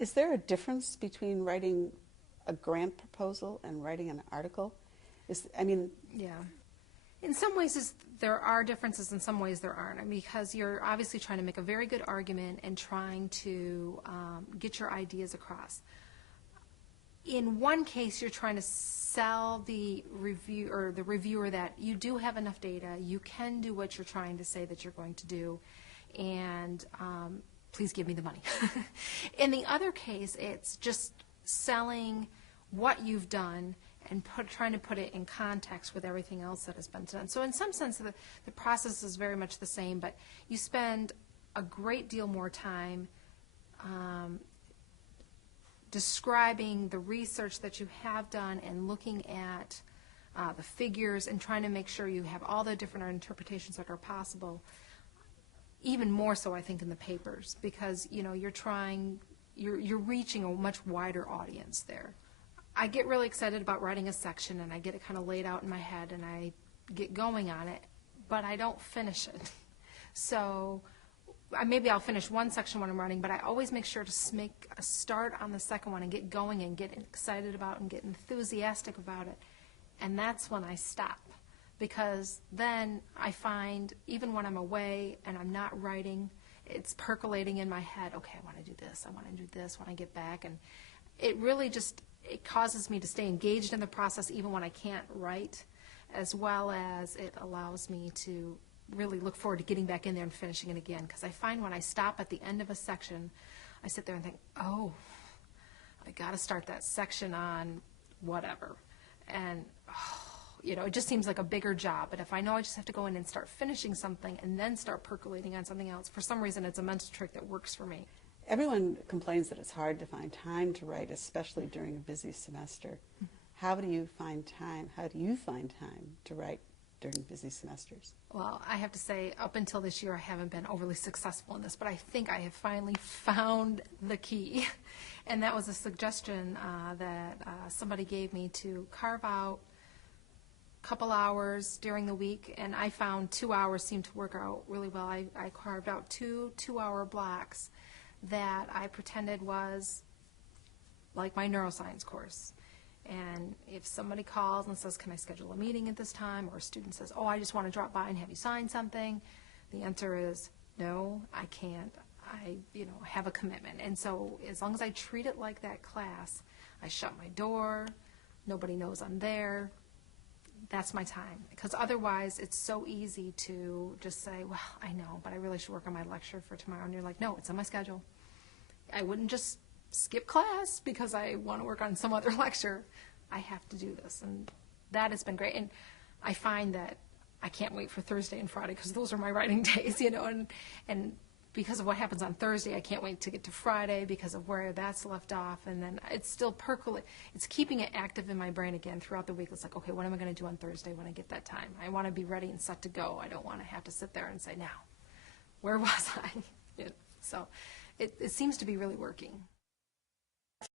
Is there a difference between writing a grant proposal and writing an article? Yeah. In some ways, there are differences. In some ways, there aren't. Because you're obviously trying to make a very good argument and trying to get your ideas across. In one case, you're trying to sell the reviewer that you do have enough data, you can do what you're trying to say that you're going to do, and please give me the money. In the other case, it's just selling what you've done and trying to put it in context with everything else that has been done. So in some sense, the process is very much the same, but you spend a great deal more time describing the research that you have done and looking at the figures and trying to make sure you have all the different interpretations that are possible. Even more so, I think, in the papers, because you're reaching a much wider audience there. I get really excited about writing a section, and I get it kind of laid out in my head, and I get going on it, but I don't finish it. So maybe I'll finish one section when I'm running, but I always make sure to make a start on the second one and get going and get excited about it and get enthusiastic about it. And that's when I stop, because then I find even when I'm away and I'm not writing, it's percolating in my head, okay, I want to do this, I want to do this when I get back. And it really it causes me to stay engaged in the process even when I can't write, as well as it allows me to really look forward to getting back in there and finishing it again. Because I find when I stop at the end of a section, I sit there and think, oh, I got to start that section on whatever. And, it just seems like a bigger job. But if I know I just have to go in and start finishing something and then start percolating on something else, for some reason it's a mental trick that works for me. Everyone complains that it's hard to find time to write, especially during a busy semester. Mm-hmm. How do you find time to write during busy semesters? Well, I have to say, up until this year, I haven't been overly successful in this, but I think I have finally found the key. And that was a suggestion that somebody gave me to carve out a couple hours during the week, and I found 2 hours seemed to work out really well. I carved out two 2-hour blocks that I pretended was like my neuroscience course. And if somebody calls and says, can I schedule a meeting at this time, or a student says, oh, I just want to drop by and have you sign something, the answer is, no, I can't. I have a commitment. And so as long as I treat it like that class, I shut my door, nobody knows I'm there, that's my time. Because otherwise it's so easy to just say, well, I know, but I really should work on my lecture for tomorrow. And you're like, no, it's on my schedule. I wouldn't just skip class because I want to work on some other lecture. I have to do this, and that has been great. And I find that I can't wait for Thursday and Friday because those are my writing days, and because of what happens on Thursday, I can't wait to get to Friday because of where that's left off, and then it's still it's keeping it active in my brain again throughout the week. It's like, okay, what am I going to do on Thursday when I get that time? I want to be ready and set to go. I don't want to have to sit there and say, now, where was I? So it seems to be really working.